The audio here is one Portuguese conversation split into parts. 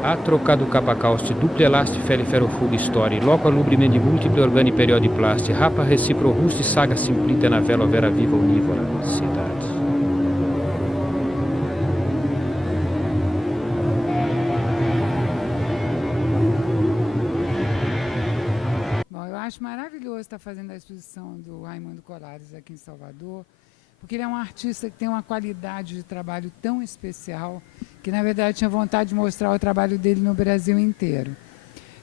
A trocado capacauste duple elasti feliferofugi story, loco alubrimendi multiple organi periodi plasti, rapa recipro rusti saga simplita na vela vera viva unívora, cidade. Bom, eu acho maravilhoso estar fazendo a exposição do Raimundo Colares aqui em Salvador, porque ele é um artista que tem uma qualidade de trabalho tão especial, que na verdade tinha vontade de mostrar o trabalho dele no Brasil inteiro.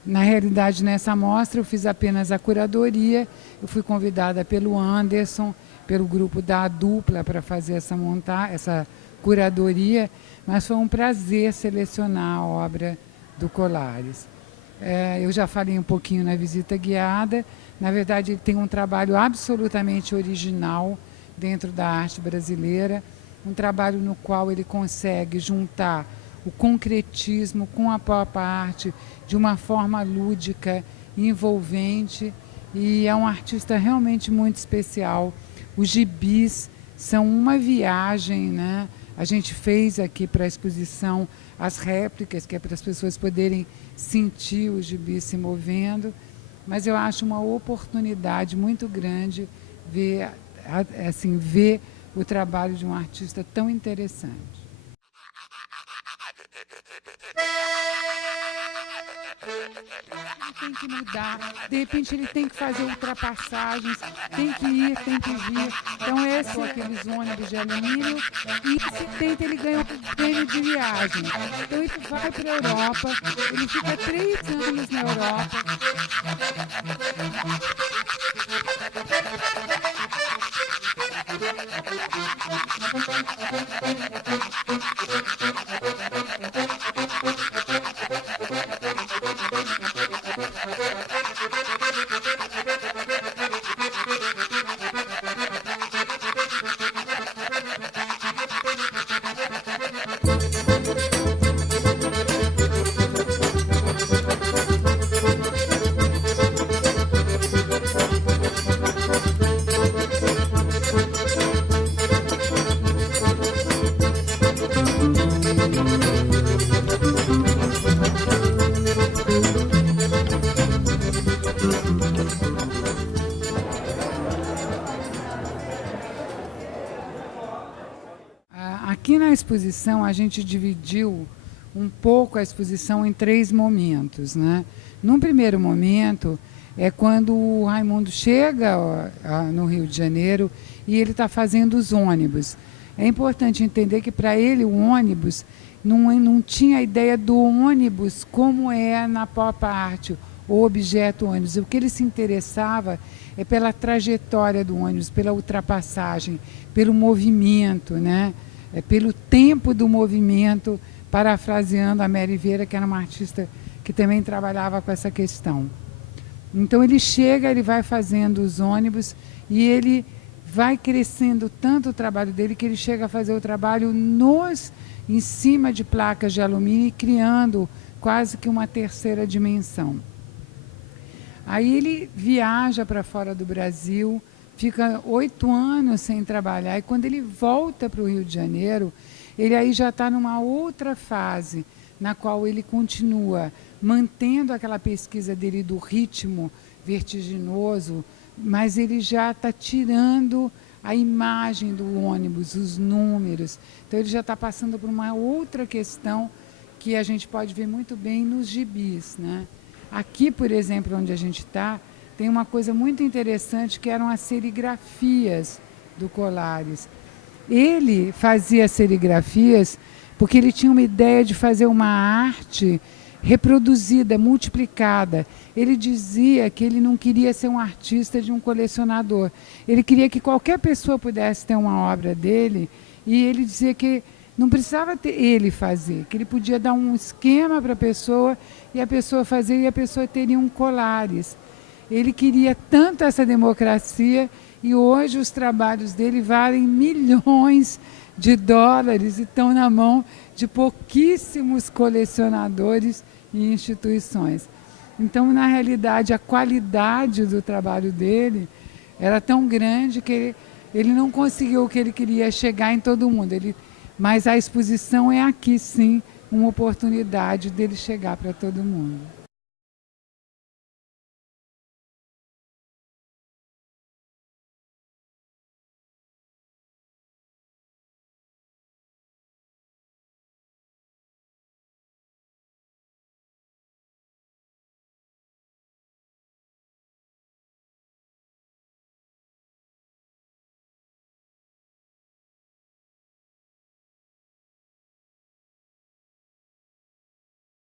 Na realidade, nessa mostra eu fiz apenas a curadoria, eu fui convidada pelo Anderson, pelo grupo da Dupla para fazer essa curadoria, mas foi um prazer selecionar a obra do Colares. Eu já falei um pouquinho na visita guiada, na verdade ele tem um trabalho absolutamente original dentro da arte brasileira, um trabalho no qual ele consegue juntar o concretismo com a própria arte de uma forma lúdica, envolvente, e é um artista realmente muito especial. Os gibis são uma viagem, né? A gente fez aqui para a exposição as réplicas, que é para as pessoas poderem sentir os gibis se movendo, mas eu acho uma oportunidade muito grande ver o trabalho de um artista tão interessante. Ele tem que mudar, de repente ele tem que fazer ultrapassagens, tem que ir, tem que vir. Então esses são aqueles ônibus de alumínio e em 70 ele ganha um prêmio de viagem. Então ele vai para a Europa, ele fica 3 anos na Europa. Aqui na exposição a gente dividiu um pouco a exposição em 3 momentos, né? Num primeiro momento é quando o Raimundo chega no Rio de Janeiro e ele está fazendo os ônibus. É importante entender que para ele o ônibus não tinha a ideia do ônibus como é na pop art, o objeto ônibus. O que ele se interessava é pela trajetória do ônibus, pela ultrapassagem, pelo movimento, né? Pelo tempo do movimento, parafraseando a Mary Vieira, que era uma artista que também trabalhava com essa questão. Então ele chega, ele vai fazendo os ônibus e ele vai crescendo tanto o trabalho dele que ele chega a fazer o trabalho em cima de placas de alumínio e criando quase que uma terceira dimensão. Aí ele viaja para fora do Brasil, fica 8 anos sem trabalhar, e quando ele volta para o Rio de Janeiro, ele aí já está numa outra fase, na qual ele continua mantendo aquela pesquisa dele do ritmo vertiginoso, mas ele já está tirando a imagem do ônibus, os números. Então ele já está passando por uma outra questão que a gente pode ver muito bem nos gibis, né? Aqui, por exemplo, onde a gente está, tem uma coisa muito interessante que eram as serigrafias do Colares. Ele fazia serigrafias porque ele tinha uma ideia de fazer uma arte reproduzida, multiplicada. Ele dizia que ele não queria ser um artista de um colecionador. Ele queria que qualquer pessoa pudesse ter uma obra dele, e ele dizia que não precisava ele fazer, que ele podia dar um esquema para a pessoa e a pessoa fazer, e a pessoa teria um Colares. Ele queria tanto essa democracia, e hoje os trabalhos dele valem milhões de dólares e estão na mão de pouquíssimos colecionadores e instituições. Então, na realidade, a qualidade do trabalho dele era tão grande que ele não conseguiu o que ele queria, chegar em todo mundo. Mas a exposição é aqui, sim, uma oportunidade dele chegar para todo mundo.